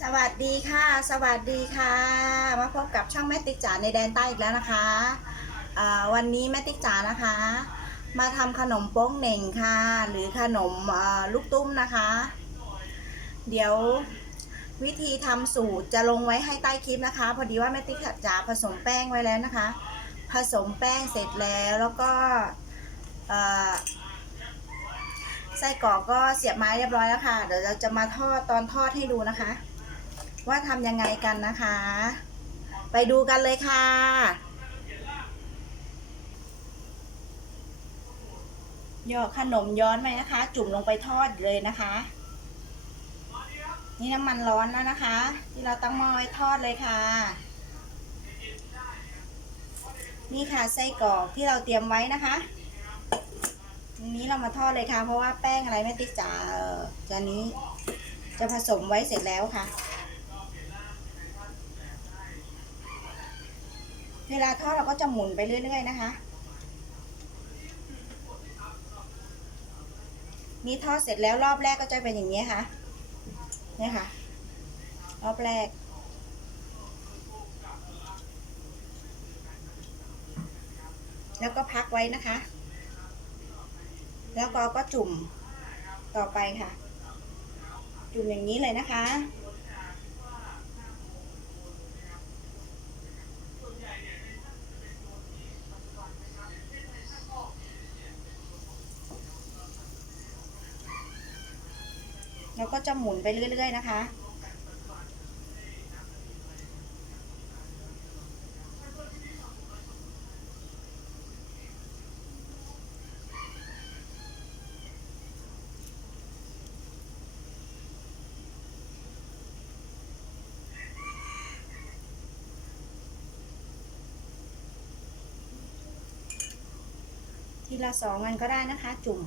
สวัสดีค่ะ สวัสดีค่ะ มาพบกับช่องแม่ติ๊กจ๋าในแดนใต้อีกแล้วนะคะวันนี้แม่ติ๊กจ๋านะคะ มาทำขนมโป้งเหน่งค่ะ หรือขนมลูกตุ้มนะคะ เดี๋ยววิธีทำสูตรจะลงไว้ให้ใต้คลิปนะคะ พอดีว่าแม่ติ๊กจ๋าผสมแป้งไว้แล้วนะคะ ผสมแป้งเสร็จแล้วแล้วก็เอ่อไส้กรอกก็เสียบไม้เรียบร้อยแล้วค่ะ เดี๋ยวเราจะมาทอดตอนทอดให้ดูนะคะ ว่าทำยังไงกันนะคะ ไปดูกันเลยค่ะหยอขนมย้อนไปนะคะ จุ่มลงไปทอดเลยนะคะ นี่น้ำมันร้อนแล้วนะคะ ที่เราตั้งหม้อไว้ทอดเลยค่ะ นี่ค่ะไส้กรอกที่เราเตรียมไว้นะคะทีนี้เรามาทอดเลยค่ะ เพราะว่าแป้งอะไรไม่ติดจ๋าจานนี้จะผสมไว้เสร็จแล้วค่ะ เวลาทอดเราก็จะหมุนไปเรื่อยๆนะคะนี่ทอดเสร็จแล้วรอบแรกก็จะเป็นอย่างนี้ค่ะเนี่ยค่ะ รอบแรก แล้วก็พักไว้นะคะ แล้วก็ก็จุ่มต่อไปค่ะ จุ่มอย่างนี้เลยนะคะ แล้วก็ จะหมุนไปเรื่อย ๆ นะคะทีละสองอันก็ได้นะคะ จุ่ม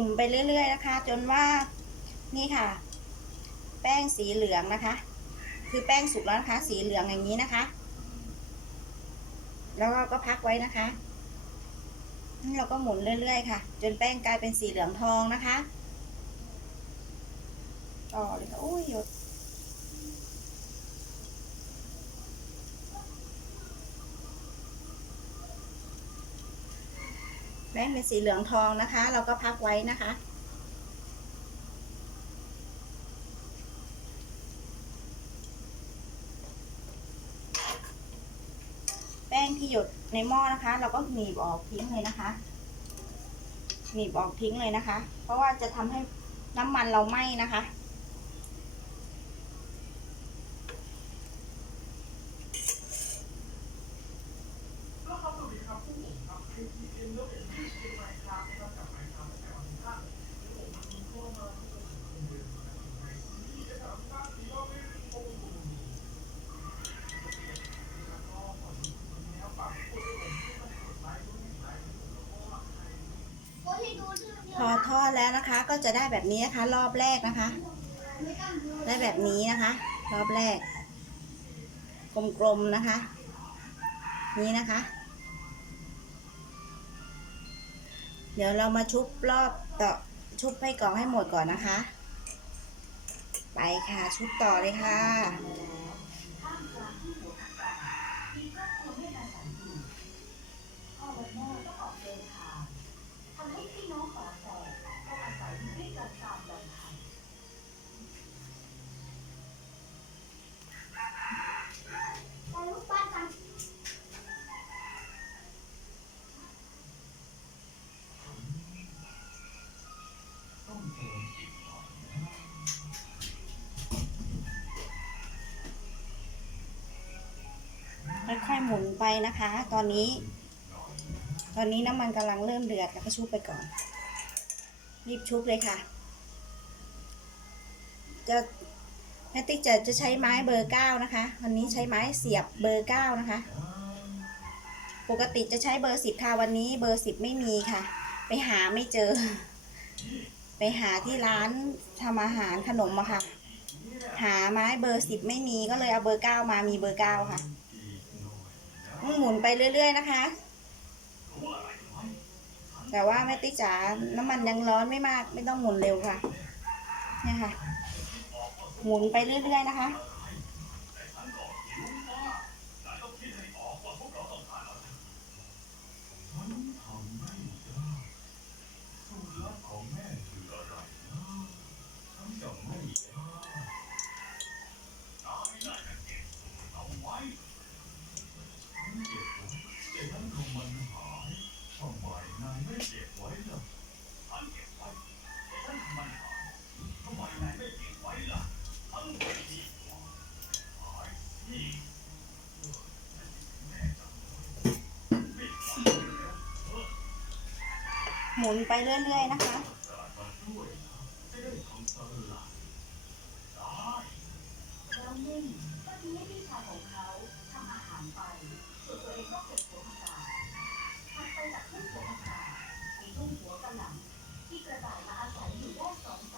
จุ่มไปเรื่อย ๆ นะคะ จนว่านี่ค่ะ แป้งสีเหลืองนะคะ คือแป้งสุกแล้วนะคะ สีเหลืองอย่างนี้นะคะ แล้วเราก็พักไว้นะคะนี่เราก็หมุนเรื่อย ๆ ค่ะ จนแป้งกลายเป็นสีเหลืองทองนะคะ ต่อเลยค่ะโอ้ยหยด แป้งเป็นสีเหลืองทองนะคะ เราก็พักไว้นะคะ แป้งที่หยดในหม้อนะคะ เราก็หนีบออกทิ้งเลยนะคะ หนีบออกทิ้งเลยนะคะ เพราะว่าจะทำให้น้ำมันเราไหม้นะคะ ทอดแล้วนะคะ ก็จะได้แบบนี้นะคะ รอบแรกนะคะ ได้แบบนี้นะคะ รอบแรก กลมๆนะคะ นี้นะคะ เดี๋ยวเรามาชุบรอบต่อชุบให้กล่องให้หมดก่อนนะคะ ไปค่ะชุบต่อเลยค่ะ ค่อยๆหมุนไปนะคะ ตอนนี้ ตอนนี้น้ำมันกำลังเริ่มเดือดแล้วก็ชุบไปก่อน รีบชุบเลยค่ะ จะแม่ติ๊กจะจะใช้ไม้เบอร์เก้านะคะ วันนี้ใช้ไม้เสียบเบอร์เก้านะคะ ปกติจะใช้เบอร์สิบค่ะวันนี้เบอร์สิบไม่มีค่ะ ไปหาไม่เจอ ไปหาที่ร้านทำอาหารขนมอะค่ะ หาไม้เบอร์สิบไม่มีก็เลยเอาเบอร์เก้ามามีเบอร์เก้าค่ะ หมุนไปเรื่อย ๆ นะคะ แต่ว่าแม่ติ๊กจ๋าน้ำมันยังร้อนไม่มาก ไม่ต้องหมุนเร็วค่ะเนี่ยค่ะ หมุนไปเรื่อย ๆ นะคะ หมุนไปเรื่อย ๆ นะคะ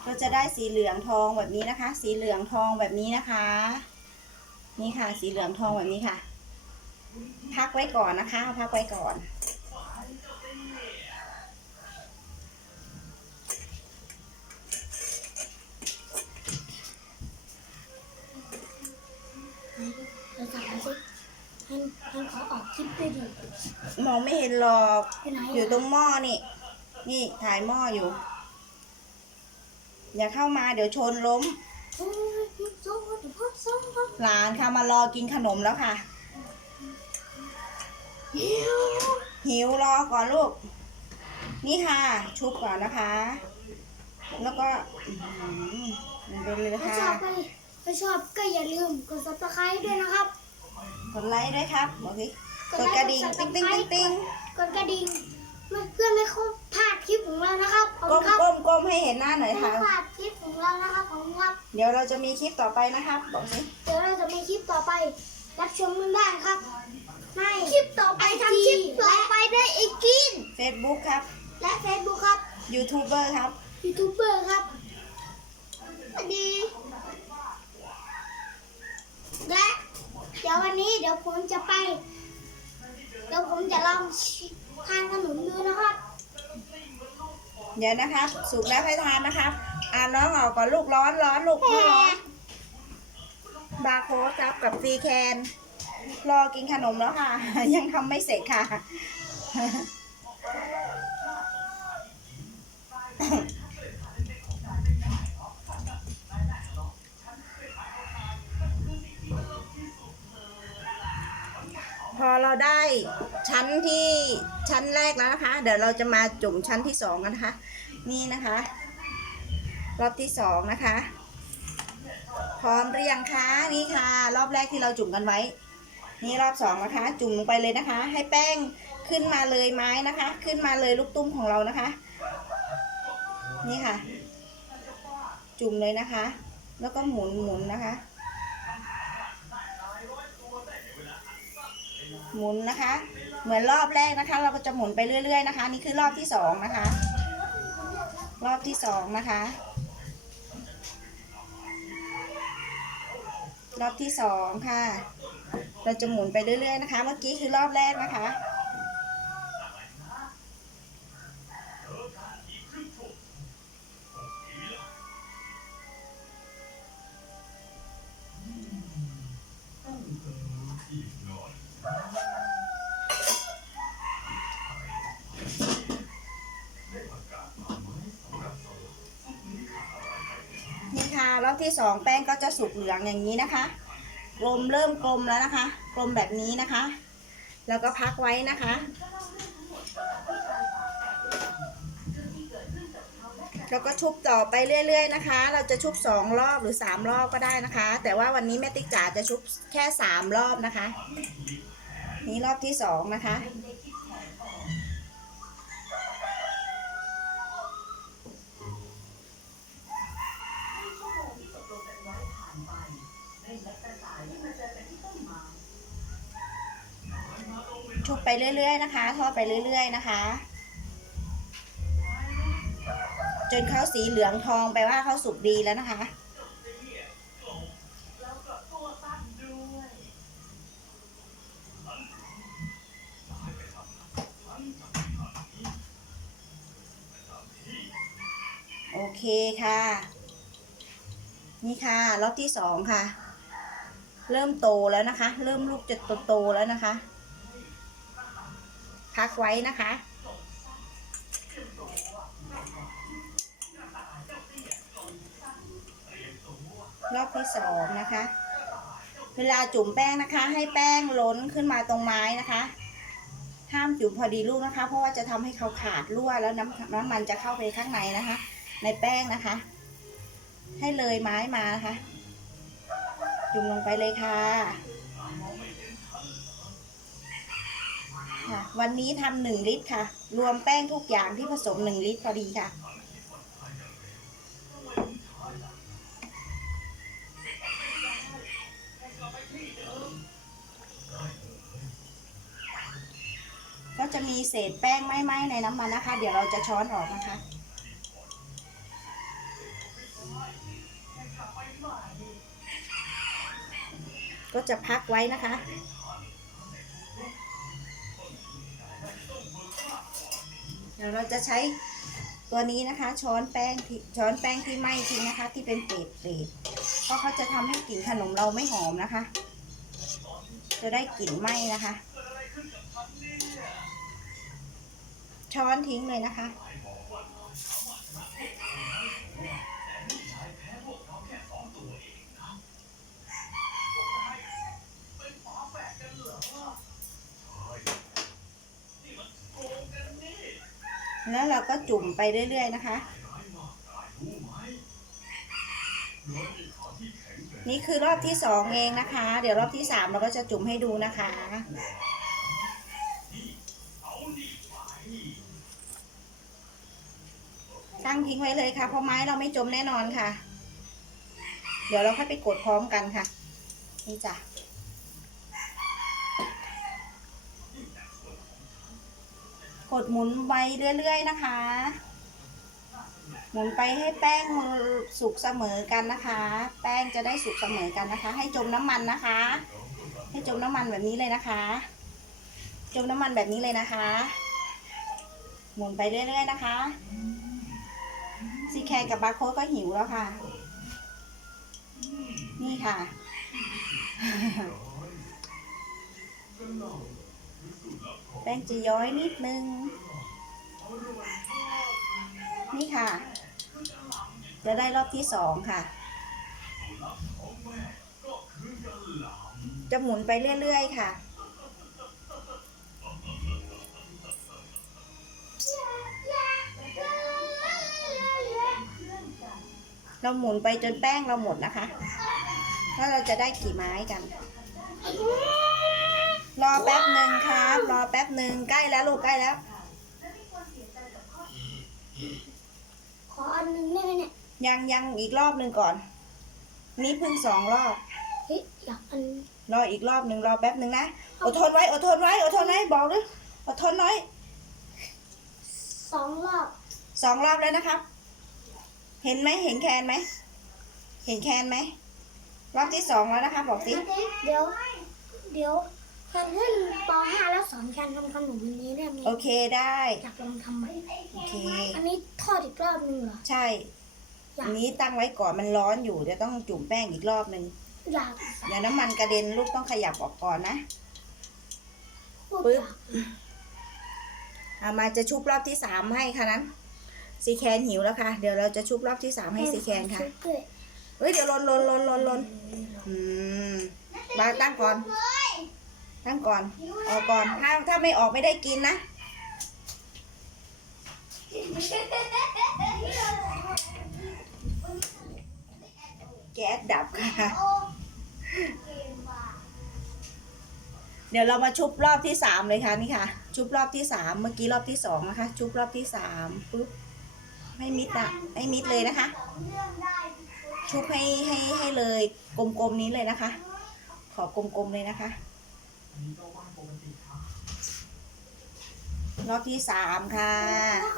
ก็จะได้สีเหลืองทองแบบนี้นะคะ สีเหลืองทองแบบนี้นะคะ นี่ค่ะ สีเหลืองทองแบบนี้ค่ะ พักไว้ก่อนนะคะ พักไว้ก่อน ให้ให้เขาออกคลิปด้วยดิมองไม่เห็นหรอก ไปไหนอยู่ตรงหม้อนี่ นี่ถ่ายหม้ออยู่ อย่าเข้ามาเดี๋ยวชนล้ม โอ้ยพี่โซ่เดี๋ยวพ่อโซ่หลานค่ะมารอกินขนมแล้วค่ะ เดี๋ยวหิวรอก่อนลูก นี่ค่ะ ชุบก่อนนะคะ แล้วก็อื้อหือไปเลยถ้าค่ะชอบก็ถ้าชอบก็อย่าลืมกด subscribe ด้วยนะครับ กดไลค์ด้วยครับบอกสิกดกระดิ่งติ๊งติ๊งติ๊งติ๊งกดกระดิ่งไม่เพื่อไม่เขาพลาดคลิปของเรานะครับขอบก้คุมณครับก้มก้มให้เห็นหน้าหน่อยไม่ค่ะพลาดคลิปของเรานะครับขอบคุณครับ เดี๋ยวเราจะมีคลิปต่อไปนะครับบอกสิเดี๋ยวเราจะมีคลิปต่อไปรับชมกันได้ครับในคลิปต่อไปทำคลิปต่อไปได้อีกกิน Facebook ครับ และ Facebook ครับยูทูบเบอร์ครับยูทูบเบอร์ครับสวัสดีและ เดี๋ยววันนี้เดี๋ยวผมจะไป เดี๋ยวผมจะลองทานขนมดูนะครับเดี๋ยวนะครับ สุกแล้วให้ทานนะครับ อ่าน้องออกก่อนลูกร้อนร้อนลูกไม่ร้อนบาร์โค้ดครับกับซีแคนรอกินขนมแล้วค่ะ ยังทำไม่เสร็จค่ะ อเราได้ชั้นที่ชั้นแรกแล้วนะคะ เดี๋ยวเราจะมาจุ่มชั้นที่สองกันนะคะ นี่นะคะรอบที่สองนะคะ พร้อมหรือยังคะนี่ค่ะ รอบแรกที่เราจุ่มกันไว้ นี่รอบสองนะคะ จุ่มลงไปเลยนะคะ ให้แป้งขึ้นมาเลยไม้นะคะ ขึ้นมาเลยลูกตุ้มของเรานะคะ นี่ค่ะ จุ่มเลยนะคะ แล้วก็หมุนหมุนนะคะ หมุนนะคะ เหมือนรอบแรกนะคะ เราก็จะหมุนไปเรื่อย ๆ นะคะ นี่คือรอบที่สองนะคะ รอบที่สองนะคะ รอบที่สองค่ะ เราจะหมุนไปเรื่อย ๆ นะคะ เมื่อกี้คือรอบแรกนะคะ อบที่สองแป้งก็จะสุกเหลืองอย่างนี้นะคะ กลมเริ่มกลมแล้วนะคะ กลมแบบนี้นะคะ แล้วก็พักไว้นะคะ แล้วก็ชุบต่อไปเรื่อย ๆ นะคะ เราจะชุบสองรอบหรือสามรอบก็ได้นะคะ แต่ว่าวันนี้แม่ติ๊กจ๋าจะชุบแค่สามรอบนะคะ นี่รอบที่สองนะคะ เรื่อยๆนะคะ ทอดไปเรื่อยๆนะคะ จนเขาสีเหลืองทองไปว่าเขาสุกดีแล้วนะคะโอเคค่ะ นี่ค่ะ รอบที่สองค่ะ เริ่มโตแล้วนะคะ เริ่มลูกจะโตๆแล้วนะคะ พักไว้นะคะ รอบที่สองนะคะ เวลาจุ่มแป้งนะคะ ให้แป้งล้นขึ้นมาตรงไม้นะคะ ห้ามจุ่มพอดีลูกนะคะ เพราะว่าจะทำให้เขาขาดรั่วแล้วน้ำน้ำมันจะเข้าไปข้างในนะคะ ในแป้งนะคะ ให้เลยไม้มานะคะ จุ่มลงไปเลยค่ะ ค่ะ วันนี้ทำหนึ่งลิตรค่ะ รวมแป้งทุกอย่างที่ผสมหนึ่งลิตรพอดีค่ะ ก็จะมีเศษแป้งไหม้ๆในน้ำมันนะคะ เดี๋ยวเราจะช้อนออกนะคะก็จะพักไว้นะคะ ดี๋ยวเราจะใช้ตัวนี้นะคะ ช้อนแป้งที่ช้อนแป้งที่ไหม้ทิ้งนะคะ ที่เป็นเศษเศษเพราะเขาจะทำให้กลิ่นขนมเราไม่หอมนะคะ จะได้กลิ่นไหม้นะคะ ช้อนทิ้งเลยนะคะ แล้วเราก็จุ่มไปเรื่อย ๆ นะคะ นี่คือรอบที่สองเองนะคะ เดี๋ยวรอบที่สามเราก็จะจุ่มให้ดูนะคะตั้งทิ้งไว้เลยค่ะ เพราะไม้เราไม่จมแน่นอนค่ะ เดี๋ยวเราค่อยไปกดพร้อมกันค่ะ นี่จ้ะ ดหมุนไปเรื่อย ๆ นะคะ หมุนไปให้แป้งสุกเสมอกันนะคะ แป้งจะได้สุกเสมอกันนะคะ ให้จมน้ำมันนะคะ ให้จมน้ำมันแบบนี้เลยนะคะ จมน้ำมันแบบนี้เลยนะคะ หมุนไปเรื่อย ๆ นะคะซีแคร์กับบาร์โค้ดก็หิวแล้วค่ะ นี่ค่ะ แป้งจะย้อยนิดนึง นี่ค่ะ จะได้รอบที่สองค่ะ จะหมุนไปเรื่อยๆค่ะเราหมุนไปจนแป้งเราหมดนะคะ แล้วเราจะได้กี่ไม้กัน รอแป๊บหนึ่งครับ รอแป๊บหนึ่งใกล้แล้วลูกใกล้แล้ว ขออันหนึงได้ไหมเนี่ยยังยังอีกรอบหนึ่งก่อน นี่เพิ่งสองรอบ เฮ้ยอยากอันรออีกรอบหนึ่งรอแป๊บหนึ่งนะอดทนไว้อดทนไว้อดทนไว้บอกด้วยอดทนน้อยสองรอบสองรอบแล้วนะครับ เห็นไหมเห็นแคนไหมเห็นแคนไหมรอบที่สองแล้วนะคะบอกสินาทีเดี๋ยว เดี๋ยว แคนขึ้นป .5 แล้วสอนการทำขนมอันนี้ได้ไหมโอเคได้ อยากลองทำไหมโอเค อันนี้ทอดอีกรอบหนึงเหรอ ใช่ อันนี้ตั้งไว้ก่อนมันร้อนอยู่เดี๋ยวต้องจุ่มแป้งอีกรอบหนึ่งอยากเดี๋ยวน้ำมันกระเด็นลูกต้องขยับออกก่อนนะพูดปึ๊บอยากอามาจะชุบรอบที่สามให้ค่ะนั้นซีแคนหิวแล้วค่ะ เดี๋ยวเราจะชุบรอบที่สามให้ซีแคนค่ะชุบด้วยเฮ้ยเดี๋ยวลนลนลนลนลนอืมบางตั้งก่อน ตั้งก่อน ออกก่อน ถ้าถ้าไม่ออกไม่ได้กินนะ แก๊สดับค่ะ เดี๋ยวเรามาชุบรอบที่สามเลยค่ะนี่ค่ะ ชุบรอบที่สามเมื่อกี้รอบที่สองนะคะ ชุบรอบที่สามปุ๊บให้มิดอะให้มิดเลยนะคะ ชุบให้ให้ให้เลยกลมๆนี้เลยนะคะพขอกลมๆเลยนะคะ รอบที่สามค่ะ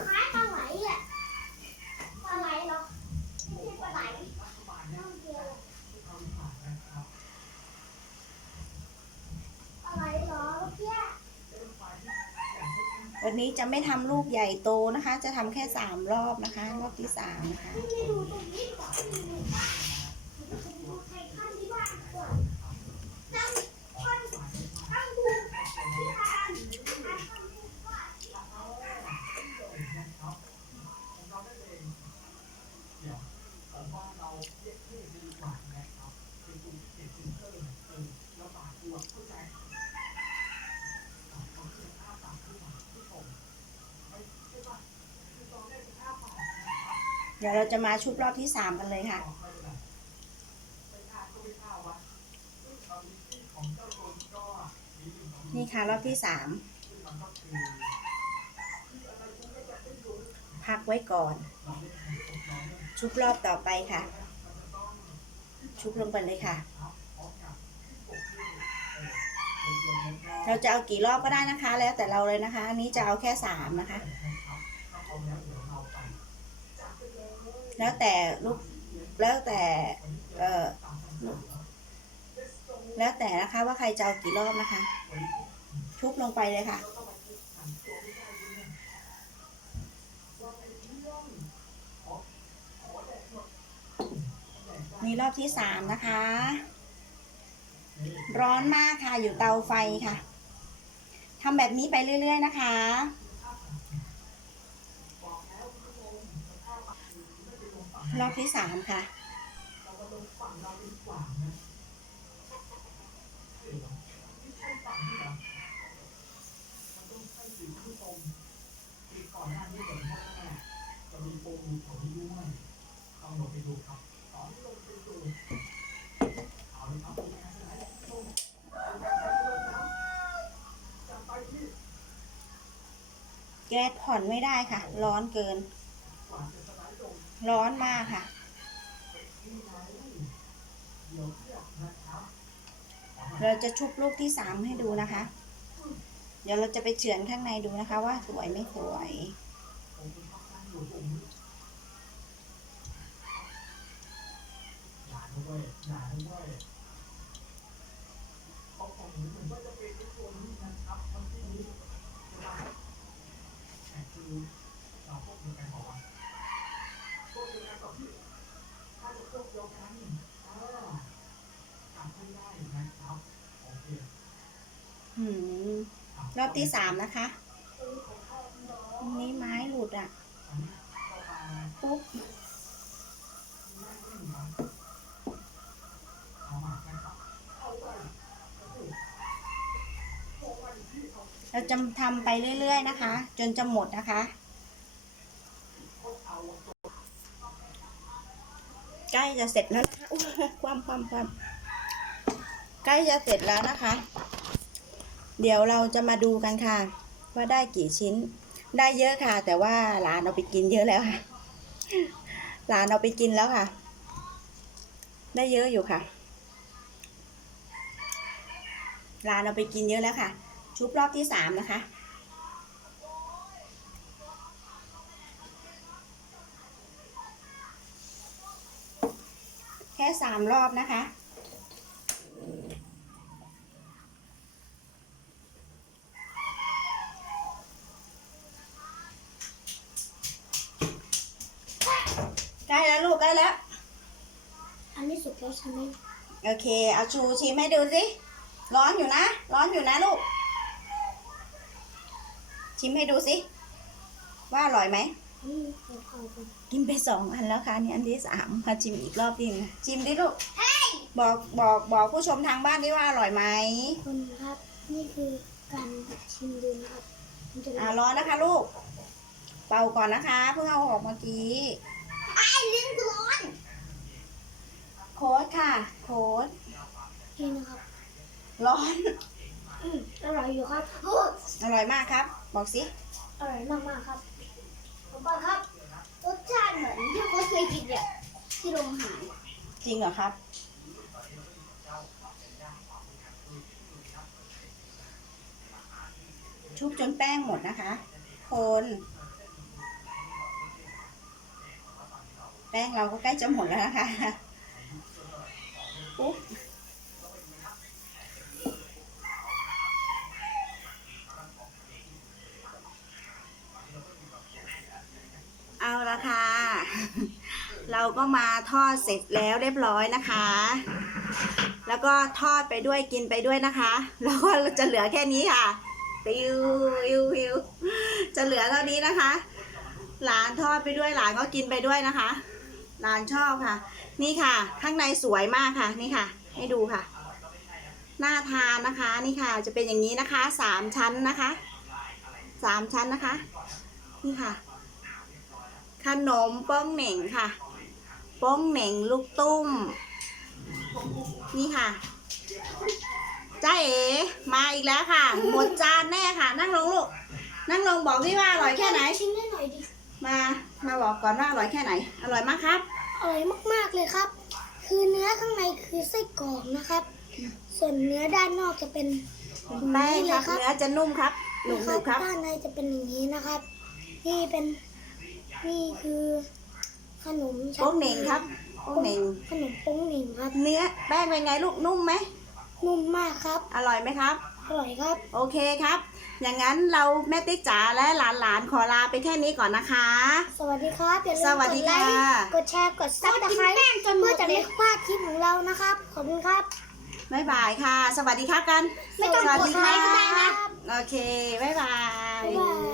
คล้ายปลาไหลอะปลาไหลหรอไม่ใช่ปลาไหลปลาไหลหรอเมื่วันนี้จะไม่ทำลูกใหญ่โตนะคะ จะทำแค่สามรอบนะคะ รอบที่สามนะคะ ไม่ดูตรงนี้ก่อนไม่ดูบ้านดูใครข้างที่บ้านก่อนนั่งคนนั่งดูที่อ่านอ่านคำพูดว่า เดี๋ยวเราจะมาชุบรอบที่สามกันเลยค่ะ นี่ค่ะรอบที่สามพักไว้ก่อน ชุบรอบต่อไปค่ะ ชุบลงไปเลยค่ะ เราจะเอากี่รอบก็ได้นะคะ แล้วแต่เราเลยนะคะ อันนี้จะเอาแค่สามนะคะ แล้วแต่ลูกแล้วแต่เอ่อแล้วแต่นะคะว่าใครจะเอากี่รอบนะคะชุบลงไปเลยค่ะ นี่รอบที่สามนะคะ ร้อนมากค่ะอยู่เตาไฟค่ะทำแบบนี้ไปเรื่อย ๆ นะคะ รอบที่สามค่ะแก๊สผ่อนไม่ได้ค่ะ ร้อนเกิน ร้อนมากค่ะ เราจะชุบลูกที่สามให้ดูนะคะ เดี๋ยวเราจะไปเฉือนข้างในดูนะคะว่าสวยไม่สวยหืม รอบที่สามนะคะอันนี้ไม้หลุดอะ ปุ๊บเราจะทำไปเรื่อย ๆ นะคะ จนจะหมดนะคะ ใกล้จะเสร็จแล้วนะคะความความความใกล้จะเสร็จแล้วนะคะ เดี๋ยวเราจะมาดูกันค่ะ ว่าได้กี่ชิ้น ได้เยอะค่ะ แต่ว่าหลานเอาไปกินเยอะแล้วค่ะ หลานเอาไปกินแล้วค่ะ ได้เยอะอยู่ค่ะ หลานเอาไปกินเยอะแล้วค่ะ ชุบรอบที่สามนะคะแค่สามรอบนะคะ ใกล้ แล้วลูกใกล้แล้ว อันนี้สุกแล้วใช่ไหมโอเค เอาชูชิมให้ดูสิ ร้อนอยู่นะ ร้อนอยู่นะลูก ชิมให้ดูสิ ว่าอร่อยไหมอืมเอาเข้าไปกินไปสองอันแล้วค่ะนี่อันที่สามมาชิมอีกรอบดิชิมดิลูก บอกบอกบอกผู้ชมทางบ้านดิว่าอร่อยไหมคุณครับ นี่คือการชิมดูนะครับมันจะอ่าร้อนนะคะลูก เป่าก่อนนะคะ เพิ่งเอาออกเมื่อกี้ไอ้ ลิ้นร้อนโค้ดค่ะ โค้ดกินครับ ร้อนอร่อยอยู่ครับอร่อยมากครับ บอกสิ อร่อยมากมากๆครับผมบอกครับรสชาติเหมือนที่เขาเคยกินเนี่ยที่โรงอาหารจริงเหรอครับ ชุบจนแป้งหมดนะคะ คน แป้งเราก็ใกล้จะหมดแล้วนะคะปุ๊บเอาละค่ะ เราก็มาทอดเสร็จแล้วเรียบร้อยนะคะ แล้วก็ทอดไปด้วยกินไปด้วยนะคะ แล้วก็จะเหลือแค่นี้ค่ะปิวปิวปิวจะเหลือเท่านี้นะคะ หลานทอดไปด้วยหลานก็กินไปด้วยนะคะ หลานชอบค่ะ นี่ค่ะ ข้างในสวยมากค่ะ นี่ค่ะ ให้ดูค่ะ น่าทานนะคะ นี่ค่ะ จะเป็นอย่างนี้นะคะ สามชั้นนะคะ สามชั้นนะคะ นี่ค่ะ ขนมโป้งเหน่งค่ะโป้งเหน่งลูกตุ้ม นี่ค่ะจ้าเอ๋มาอีกแล้วค่ะ หมดจานแน่ค่ะ นั่งลงลูก นั่งลงบอกพี่ว่าอร่อยแค่ไหน ชิมได้หน่อยดิ มามาบอกก่อนว่าอร่อยแค่ไหน อร่อยมากครับ อร่อยมากๆเลยครับ คือเนื้อข้างในคือไส้กรอกนะครับ ส่วนเนื้อด้านนอกจะเป็นแป้งครับเนื้อจะนุ่มครับหนุนะบๆครับด้านในจะเป็นอย่างนี้นะครับ นี่เป็นนี่คือขนมชักโป้งเหน่งครับโป้งเหน่งขนมโป้งเหน่งครับ เนื้อแป้งเป็นไงลูกนุ่มไหมนุ่มมากครับ อร่อยไหมครับ อร่อยครับ โอเคครับ อย่างนั้นเราแม่ติ๊กจ๋าและหลานๆ ขอลาไปแค่นี้ก่อนนะคะ สวัสดีครับอย่าลืมสวัสดีกดไลค่ะ ค์กดแชร์กดซับสไครต์เพื่อจะไม่พลาดคลิปของเรานะครับ ขอบคุณครับ บ๊ายบายค่ะ สวัสดีค่ะกันไม่ต้องสวัสกดีดไลค่ะค์ก็ได้นะ โอเค บ๊ายบาย บ๊ายบาย